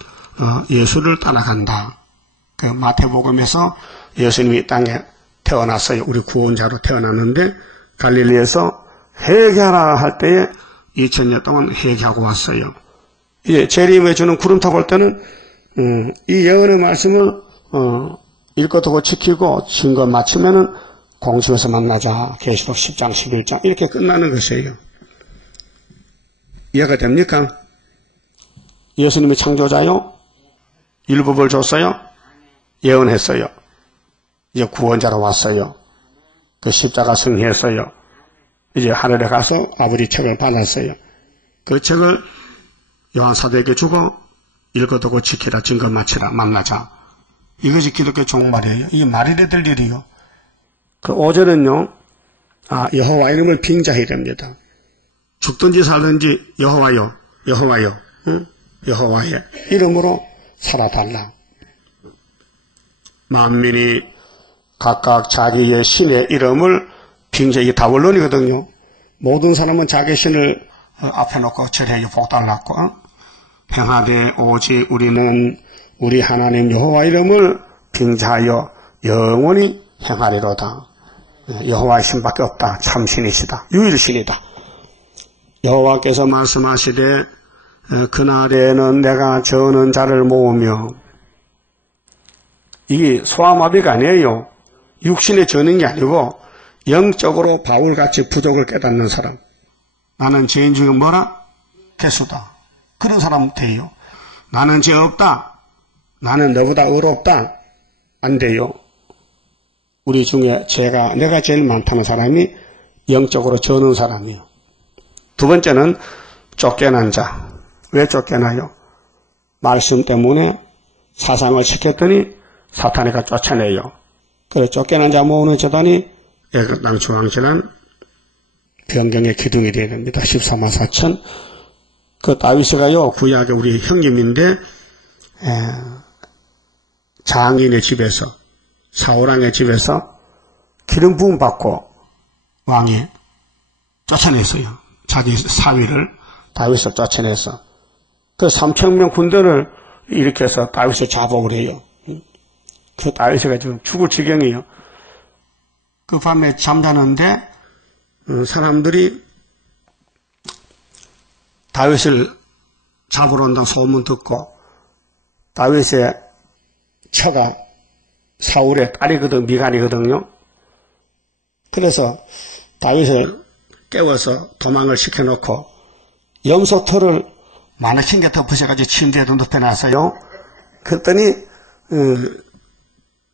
예수를 따라간다. 그 마태복음에서 예수님이 땅에 태어났어요. 우리 구원자로 태어났는데 갈릴리에서 회개하라 할 때에 2000년 동안 회개하고 왔어요. 이제 재림에 주는 구름 타고 올 때는 이 예언의 말씀을 읽고 지키고 증거 마치면은 공중에서 만나자. 계시록 10장 11장 이렇게 끝나는 것이에요. 이해가 됩니까? 예수님이 창조자요. 율법을 줬어요. 예언했어요. 이제 구원자로 왔어요. 그 십자가 승리했어요. 이제 하늘에 가서 아버지 책을 받았어요. 그 책을 요한 사도에게 주고 읽어두고 지키라. 증거 마치라. 만나자. 이것이 기독교 종말이에요. 이게 말이 될 일이요. 그 5절은요. 여호와 이름을 빙자해야 됩니다. 죽든지 살든지 여호와요. 여호와요. 여호와의 이름으로 살아달라. 만민이 각각 자기의 신의 이름을 빙자, 이게 다 원론이거든요. 모든 사람은 자기 신을 앞에 놓고 절해요. 복달랐고 행하되 오직 우리는 우리 하나님 여호와 이름을 빙자하여 영원히 행하리로다. 여호와의 신밖에 없다. 참신이시다. 유일신이다. 여호와께서 말씀하시되 그날에는 내가 저는 자를 모으며 이게 소아마비가 아니에요. 육신에 저는 게 아니고 영적으로 바울같이 부족을 깨닫는 사람. 나는 죄인 중에 뭐라? 개수다. 그런 사람 돼요. 나는 죄 없다. 나는 너보다 의롭다. 안 돼요. 우리 중에 내가 제일 많다는 사람이 영적으로 저는 사람이에요. 두 번째는 쫓겨난 자. 왜 쫓겨나요? 말씀 때문에 사상을 시켰더니 사탄이가 쫓아내요. 그래 쫓겨난 자 모으는 재단이 애굽땅 중앙재단 변경의 기둥이 되어야 됩니다. 14만 4천. 그 다윗이가요 구약의 우리 형님인데 장인의 집에서, 사울왕의 집에서 기름 부음 받고 왕이 쫓아냈어요. 자기 사위를 다윗을 쫓아내서. 그 3,000명 군대를 일으켜서 다윗을 잡아오래요. 그 다윗이가 지금 죽을 지경이에요. 그 밤에 잠자는데 사람들이 다윗을 잡으러 온다는 소문 듣고 다윗의 처가 사울의 딸이거든, 미갈이거든요. 그래서 다윗을 깨워서 도망을 시켜놓고 염소털을 마네킹 게 덮으셔가지고 침대에도 눕혀놨어요. 그랬더니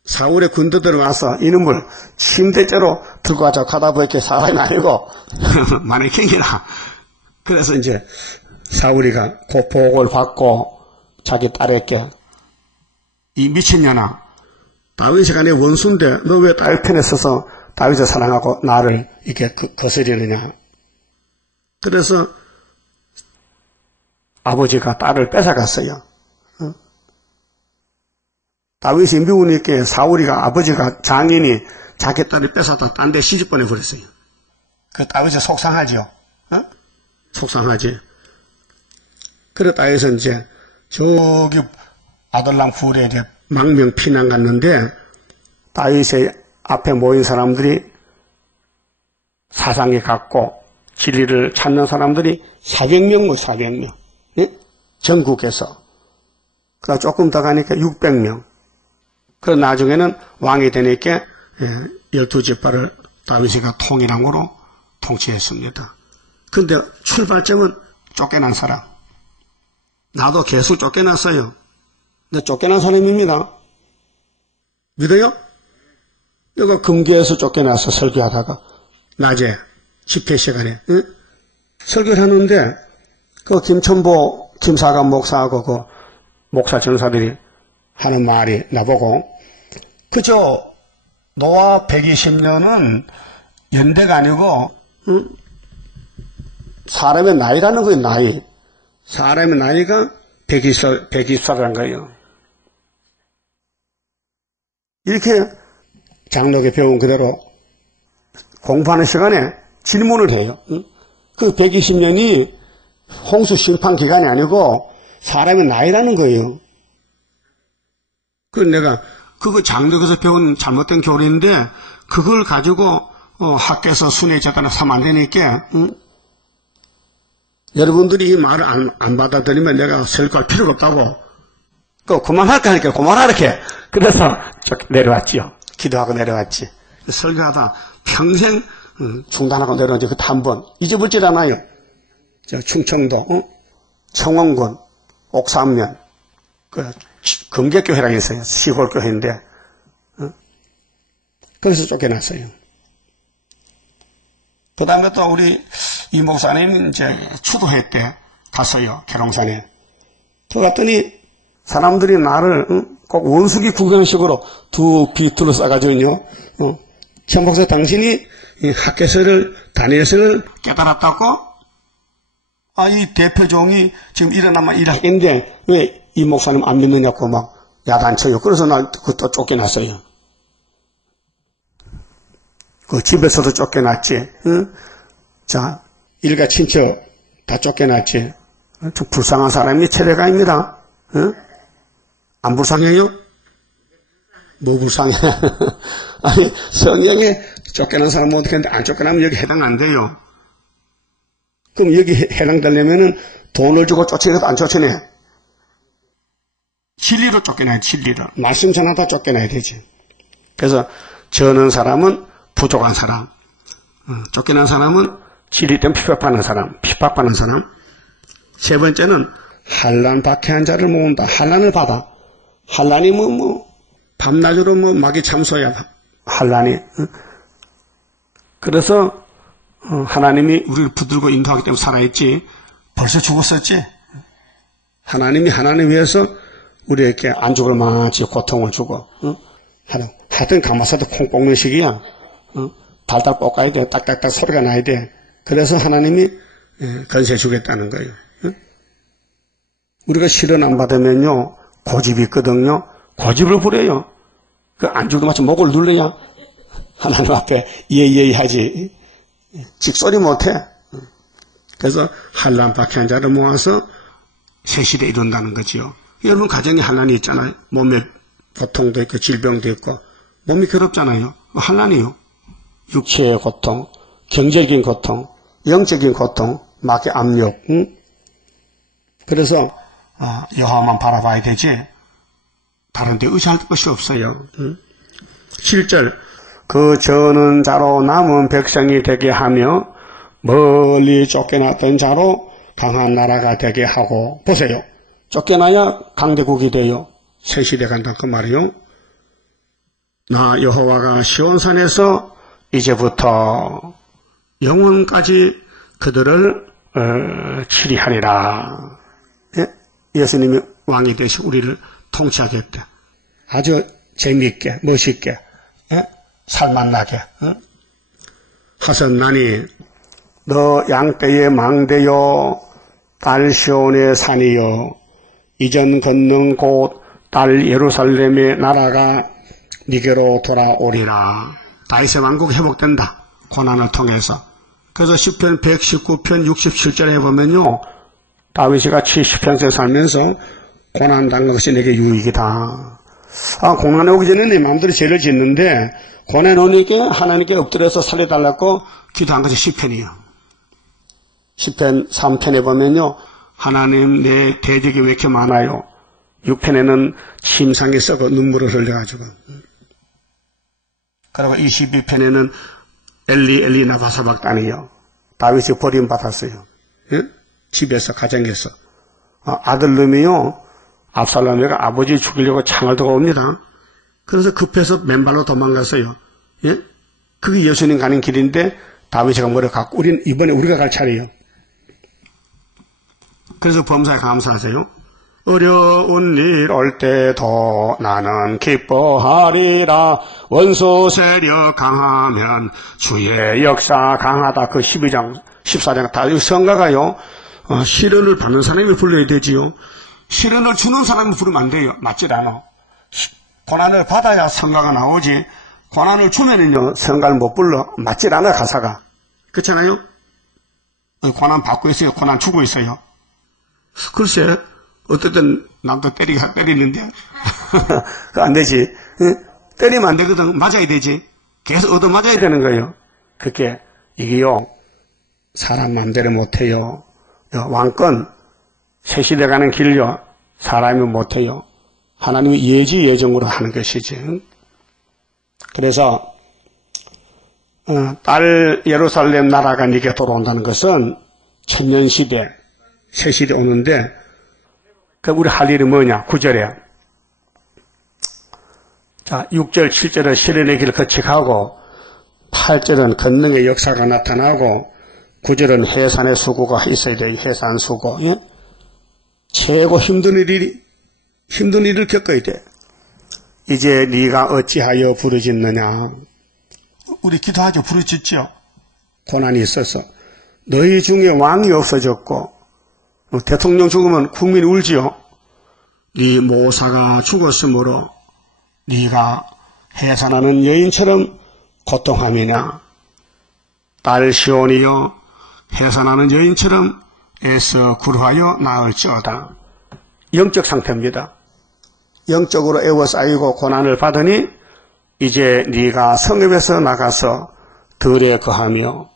사울의 군대들이 와서 이놈을 침대째로 들고 가자고 하다 보니까 사람이 아니고 마네킹이라. 그래서 이제 사울이가 그 보고를 받고 자기 딸에게 이 미친년아, 다윗이 내 원수인데 너 왜 딸 편에 서서 다윗을 사랑하고 나를 이렇게 거스리느냐. 그래서 아버지가 딸을 뺏어갔어요. 다윗이 미우니까 사울이가 아버지가 장인이 자기 딸을 뺏어다 딴 데 시집 보내버렸어요. 그 다윗이 속상하지요. 속상하지. 그래 다윗은 이제 저기 아들랑 굴에 이제 망명 피난 갔는데 다윗의 앞에 모인 사람들이 사상이 같고 진리를 찾는 사람들이 400명 400명. 예? 전국에서. 그러다 조금 더 가니까 600명. 그래 나중에는 왕이 되니까 12지파를 다윗이가 통일왕으로 통치했습니다. 근데 출발점은 쫓겨난 사람. 나도 계속 쫓겨났어요. 근데 쫓겨난 사람입니다. 믿어요? 내가 금계에서 쫓겨나서 설교하다가 낮에 집회 시간에 설교를 하는데 그 김천보 김사관 목사하고 그 목사 전사들이 하는 말이 나보고 그저 노아 120년은 연대가 아니고 사람의 나이라는 거예요. 나이. 사람의 나이가 120살이라는 거예요. 이렇게 장로교 배운 그대로 공부하는 시간에 질문을 해요. 그 120년이 홍수 심판 기간이 아니고 사람의 나이라는 거예요. 그 내가 그거 장로교에서 배운 잘못된 교리인데 그걸 가지고 학교에서 순회자단을 삼으면 안 되니까 여러분들이 이 말을 안 받아들이면 내가 설교할 필요가 없다고. 그만할까 하니까 그만하라 이렇게. 그래서 내려왔지요. 기도하고 내려왔지. 설교하다 평생 중단하고 내려오지. 그때 한 번 잊어버리질 않아요. 충청도 청원군 옥산면 금계교회라고 있어요. 시골 교회인데 거기서 쫓겨났어요. 그 다음에 또 우리 이 목사님 이제 추도회 때 갔어요. 계룡산에. 그 갔더니 사람들이 나를 꼭 원숭이 구경식으로 두 비틀로 싸가지고요. 천 목사 당신이 학개서를 다니엘서를 깨달았다고? 이 대표종이 지금 일어나면 일하겠는데 왜 이 목사님 안 믿느냐고 막 야단쳐요. 그래서 나 그것도 쫓겨났어요. 그 집에서도 쫓겨났지. 자, 일가 친척 다 쫓겨났지. 좀 불쌍한 사람이 최대가입니다. 안 불쌍해요? 뭐 불쌍해? 아니, 성령에 쫓겨난 사람은 어떻게 하는데 안 쫓겨나면 여기 해당 안 돼요. 그럼 여기 해당되려면은 돈을 주고 쫓아내도 안 쫓아내. 진리로 쫓겨나야 진리로. 말씀 전하다 쫓겨나야 되지. 그래서 저는 사람은 부족한 사람. 쫓겨난 사람은 진리 때문에 핍박받는 사람. 세 번째는 환난 박해한 자를 모은다. 환난을 받아. 환난이 밤낮으로 막이 참소야. 환난이. 그래서 하나님이 우리를 붙들고 인도하기 때문에 살아있지. 벌써 죽었었지. 하나님이 하나님 위해서 우리에게 안 죽을 만치 고통을 주고 하여튼 가마솥에 콩 볶는 식이야. 달달 볶아야 돼. 딱딱딱 소리가 나야 돼. 그래서 하나님이 건세 주겠다는 거예요. 우리가 실현 안 받으면요 고집이 있거든요. 고집을 부려요. 그 안죽도 마치 목을 누르냐? 하나님 앞에 예예 하지. 직소리 못해. 그래서 환난 박해한 자를 모아서 새 시대 이룬다는 거지요. 여러분 가정에 환난이 있잖아요. 몸에 고통도 있고 질병도 있고 몸이 괴롭잖아요. 환난이요. 육체의 고통, 경제적인 고통, 영적인 고통, 마귀의 압력. 응? 그래서 여호와만 바라봐야 되지 다른 데 의지할 것이 없어요. 응? 7절 그 저는 자로 남은 백성이 되게 하며 멀리 쫓겨났던 자로 강한 나라가 되게 하고 보세요. 쫓겨나야 강대국이 돼요. 새 시대 간다 그 말이요. 나 여호와가 시온산에서 이제부터 영원까지 그들을 치리하리라. 예? 예수님이 왕이 되시 우리를 통치하겠다. 아주 재미있게 멋있게 살맛나게. 하선나니 너 양떼의 망대요 딸 시온의 산이요 이전 걷는 곳 딸 예루살렘의 나라가 니게로 돌아오리라. 다윗의 왕국 회복된다. 고난을 통해서. 그래서 시편 119편 67절에 보면요. 다윗이 같이 시편에 살면서 고난 당한 것이 내게 유익이다. 고난에 오기 전에 내 마음대로 죄를 짓는데 고난에 오니까 하나님께 엎드려서 살려달라고 기도한 것이 시편이에요. 시편 3편에 보면요. 하나님 내 대적이 왜 이렇게 많아요. 6편에는 심상이 썩어 눈물을 흘려가지고. 그리고 22편에는 엘리 엘리 나바사박단이요. 다윗이 버림받았어요. 예? 집에서 가정에서. 아들놈이요. 압살롬이가 아버지 죽이려고 창을 들고 옵니다. 그래서 급해서 맨발로 도망갔어요. 예? 그게 예수님 가는 길인데 다윗이가 뭐를 갖고 이번에 우리가 갈 차례예요. 그래서 범사에 감사하세요. 어려운 일 올 때도 나는 기뻐하리라. 원수 세력 강하면 주의 역사 강하다. 그 12장 14장 다 성가가요. 시련을 받는 사람이 불러야 되지요. 시련을 주는 사람이 부르면 안 돼요. 맞질 않아. 고난을 받아야 성가가 나오지. 고난을 주면은요 성가를 못 불러. 맞질 않아 가사가. 그렇잖아요. 고난 받고 있어요. 고난 주고 있어요. 글쎄 어쨌든 남도 때리는데 그거 안 되지. 때리면 안 되거든. 맞아야 되지. 계속 얻어맞아야 되는 거예요. 그게 이게요 사람 마음대로 못해요. 왕권 새 시대 가는 길요 사람이 못해요. 하나님이 예지 예정으로 하는 것이지. 그래서 딸 예루살렘 나라가 네게 돌아온다는 것은 천년시대 새 시대 오는데 우리 할 일이 뭐냐? 9절에. 자, 6절, 7절은 실현의 길을 거치가고, 8절은 권능의 역사가 나타나고, 9절은 해산의 수고가 있어야 돼요. 해산 수고. 예? 최고 힘든 일을 겪어야 돼. 이제 네가 어찌하여 부르짖느냐? 우리 기도하죠. 부르짖죠. 고난이 있어서. 너희 중에 왕이 없어졌고, 대통령 죽으면 국민이 울지요. 네 모사가 죽었으므로 네가 해산하는 여인처럼 고통하느냐. 딸 시온이여 해산하는 여인처럼 애써 구루하여 나을지어다. 영적 상태입니다. 영적으로 애워싸이고 고난을 받으니 이제 네가 성읍에서 나가서 들에 거하며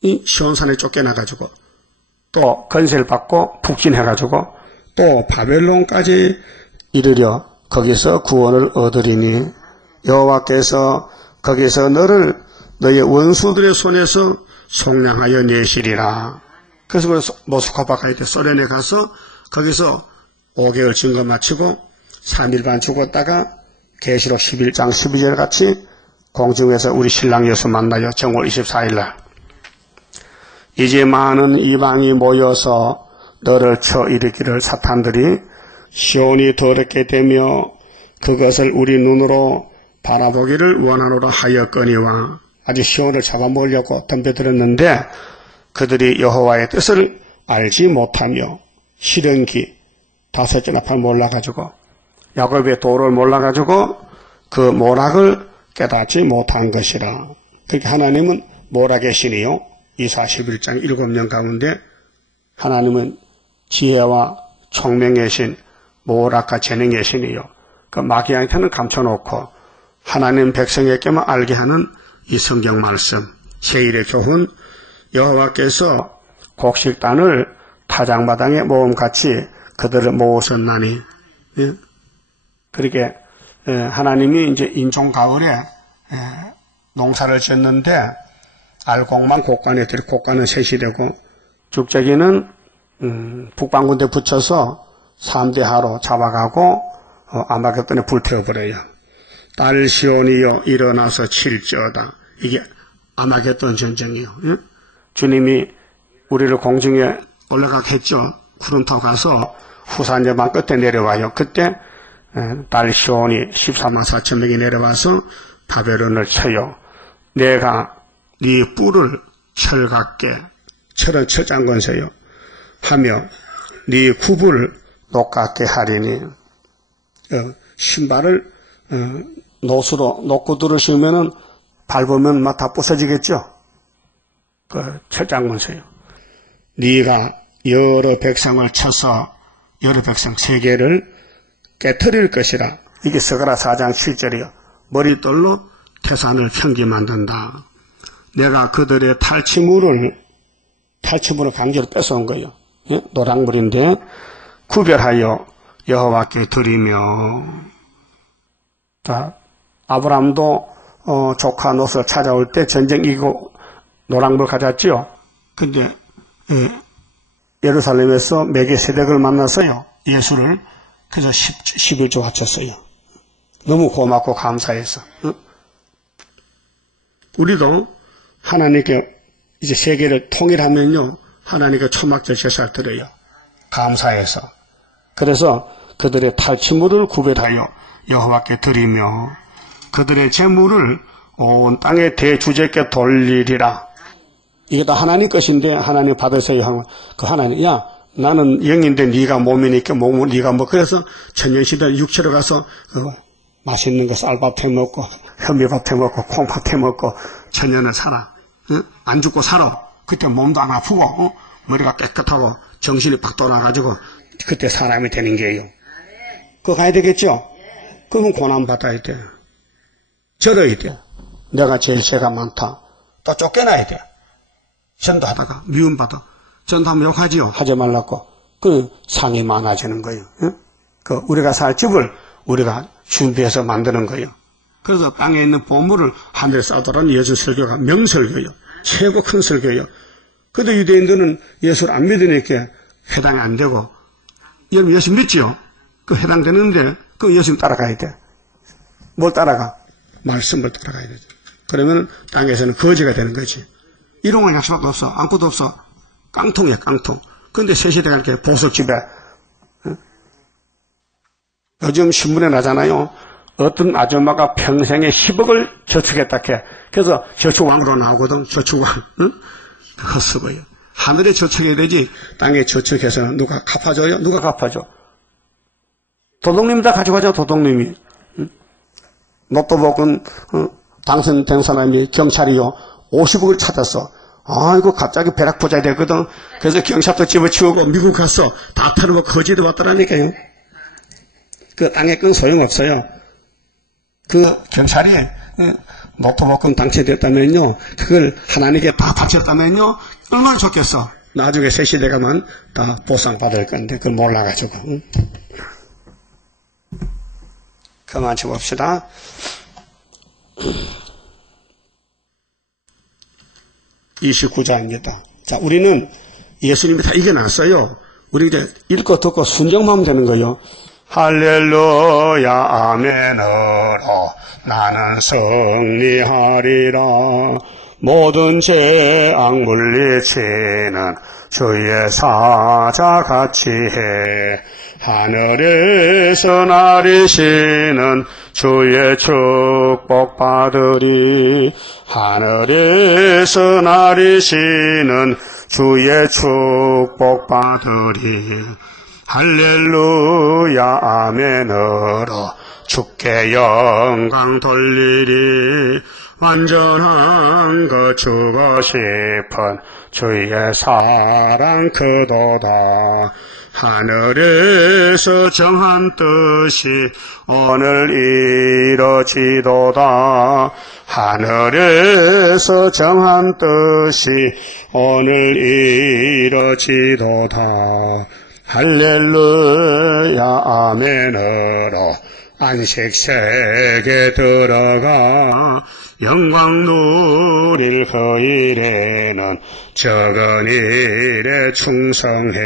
이 시온산에 쫓겨나가지고 또 건세를 받고 북진해가지고 또 바벨론까지 이르려 거기서 구원을 얻으리니 여호와께서 거기서 너를 너의 원수들의 손에서 속량하여 내시리라. 그래서 모스크바 가야 돼. 소련에 가서 거기서 5개월 증거 마치고 3일 반 죽었다가 계시록 11장 12절 같이 공중에서 우리 신랑 예수 만나요. 정월 24일 날. 이제 많은 이방이 모여서 너를 쳐 일으키를 사탄들이 시온이 더럽게 되며 그것을 우리 눈으로 바라보기를 원하노라 하였거니와. 아직 시온을 잡아먹으려고 덤벼들었는데 그들이 여호와의 뜻을 알지 못하며 실현기 5째 나팔 몰라가지고 야곱의 도를 몰라가지고 그 모락을 깨닫지 못한 것이라. 그렇게 하나님은 모락의 신이요. 이사 11장 7년 가운데 하나님은 지혜와 총명의 신, 모락과 재능의 신이요. 그 마귀한테는 감춰놓고 하나님 백성에게만 알게 하는 이 성경 말씀, 세일의 교훈, 여호와께서 곡식단을 타작마당에 모음같이 그들을 모으셨나니. 그렇게 하나님이 이제 인종 가을에 농사를 짓는데 알곡만 곡간에 들이 곡간은 셋이 되고 죽재기는 북방군대 붙여서 3대 하로 잡아가고 아마겟돈에 불태워버려요. 딸 시온이여 일어나서 칠지어다. 이게 아마겟돈 전쟁이에요. 주님이 우리를 공중에 올라가게 했죠. 구름 타고 가서 후산 여방 끝에 내려와요. 그때 딸 시온이 14만 4천 명이 내려와서 바벨론을 쳐요. 내가 네 뿔을 철 같게, 철은 철장건세요. 하며 네 굽을 녹 같게 하리니. 신발을 노수로 녹구두를 씌우면은 밟으면 막 다 부서지겠죠. 그 철장건세요. 네가 여러 백성을 쳐서 여러 백성 세계를 깨트릴 것이라. 이게 스가랴 4장 7절이요. 머릿돌로 태산을 평기 만든다. 내가 그들의 탈취물을 강제로 뺏어온 거예요. 노랑물인데 구별하여 여호와께 드리며. 자, 아브라함도 조카 롯을 찾아올 때 전쟁 이기고 노랑물 가졌지요. 근데 예루살렘에서 멜기세덱을 만나서요. 예수를 그래서 11조 바쳤어요. 너무 고맙고 감사해서. 우리도 하나님께 이제 세계를 통일하면요. 하나님께 초막절 제사를 드려요. 감사해서. 그래서 그들의 탈취물을 구별하여 여호와께 드리며 그들의 재물을 온 땅의 대주제께 돌리리라. 이게 다 하나님 것인데 하나님 받으세요 하면 그 하나님, 야 나는 영인데 네가 몸이니까 몸을 네가 뭐 그래서 천년시대 육체로 가서 맛있는 거 쌀밥 해 먹고 현미밥 해 먹고 콩밥 해 먹고 천년을 살아. 안 죽고 살아. 그때 몸도 안 아프고 머리가 깨끗하고 정신이 팍 돌아가지고 그때 사람이 되는 게요. 그거 가야 되겠죠? 그러면 고난 받아야 돼. 절어야 돼. 내가 제일 죄가 많다. 또 쫓겨나야 돼. 전도하다가 미움받아. 전도하면 욕하지요. 하지 말라고. 그 상이 많아지는 거예요. 그 우리가 살 집을 우리가 준비해서 만드는 거예요. 그래서 땅에 있는 보물을 하늘에 쌓아두라는 예수 설교가 명설교예요. 최고 큰 설교예요. 그런데 유대인들은 예수를 안 믿으니까 해당이 안 되고, 여러분 예수 믿지요? 그 해당되는데 그 예수 따라가야 돼. 뭘 따라가? 말씀을 따라가야 되죠. 그러면 땅에서는 거지가 되는 거지. 일용할 약속도 없어. 아무것도 없어. 깡통이야, 깡통. 근데 새 시대가 이렇게 보석집에. 요즘 신문에 나잖아요. 어떤 아줌마가 평생에 10억을 저축했다 해. 그래서 저축왕으로 나오거든. 저축왕. 헛수고요. 하늘에 저축해야 되지. 땅에 저축해서 누가 갚아줘요? 누가 갚아줘? 도둑님이 다 가져가죠. 도둑님이. 로또 복은 당선된 사람이 경찰이요. 50억을 찾았어. 아이고 갑자기 벼락부자가 됐거든. 그래서 경찰도 집어치우고 미국 가서 다 털어먹고 거지도 왔더라니까요. 그 땅에 건 소용없어요. 그 경찰이 로또 복권 당첨됐다면요. 그걸 하나님께 다 바쳤다면요. 얼마나 좋겠어. 나중에 새 시대 가면 다 보상받을 건데 그걸 몰라가지고. 그만 쳐봅시다. (29장입니다) 자, 우리는 예수님이 다 이겨놨어요. 우리 이제 읽고 듣고 순종만 하면 되는 거예요. 할렐루야 아멘으로 나는 승리하리라. 모든 죄악 물리치는 주의 사자같이 해. 하늘에서 나리시는 주의 축복 받으리. 하늘에서 나리시는 주의 축복 받으리. 할렐루야 아멘으로 주께 영광 돌리리. 완전한 것 주고 싶은 주의 사랑 크도다. 하늘에서 정한 뜻이 오늘 이뤄지도다. 하늘에서 정한 뜻이 오늘 이뤄지도다. 할렐루야 아멘으로 안식세계 들어가 영광 누릴 그 일에는 적은 일에 충성해.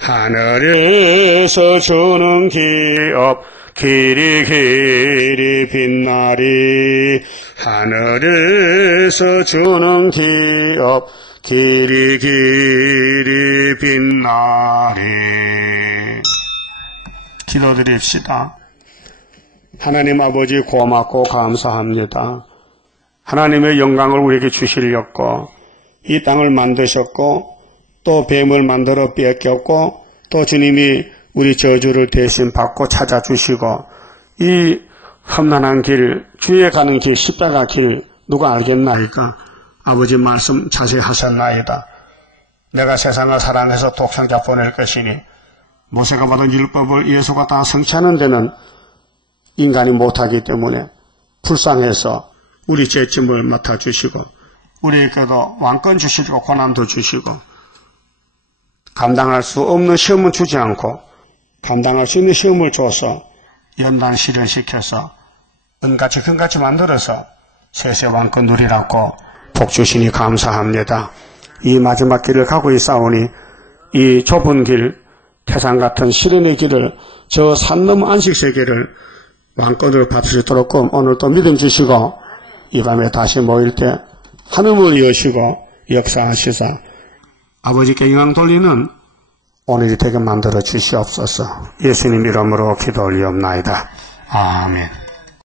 하늘에서 주는 기업 길이 길이 빛나리. 하늘에서 주는 기업 길이 길이 빛나리. 기도드립시다. 하나님 아버지 고맙고 감사합니다. 하나님의 영광을 우리에게 주시려고 이 땅을 만드셨고 또 뱀을 만들어 뺏겼고 또 주님이 우리 저주를 대신 받고 찾아주시고 이 험난한 길, 주에 가는 길, 십자가 길 누가 알겠나이까? 아버지 말씀 자세히 하셨나이다. 내가 세상을 사랑해서 독생자 보낼 것이니 모세가 받은 율법을 예수가 다 성취하는 데는 인간이 못하기 때문에 불쌍해서 우리 죄짐을 맡아주시고 우리에게도 왕권 주시고 고난도 주시고 감당할 수 없는 시험은 주지 않고 감당할 수 있는 시험을 줘서 연단 실현시켜서 은같이 금같이 만들어서 세세 왕권 누리라고 복 주시니 감사합니다. 이 마지막 길을 가고 있사오니 이 좁은 길, 태산 같은 시련의 길을 저 산 넘어 안식세계를 왕권으로 받을 수 있도록 오늘 또 믿음 주시고 이 밤에 다시 모일 때 하늘을 여시고 역사하시사 아버지께 영광 돌리는 오늘이 되게 만들어 주시옵소서. 예수님 이름으로 기도 올리옵나이다. 아멘.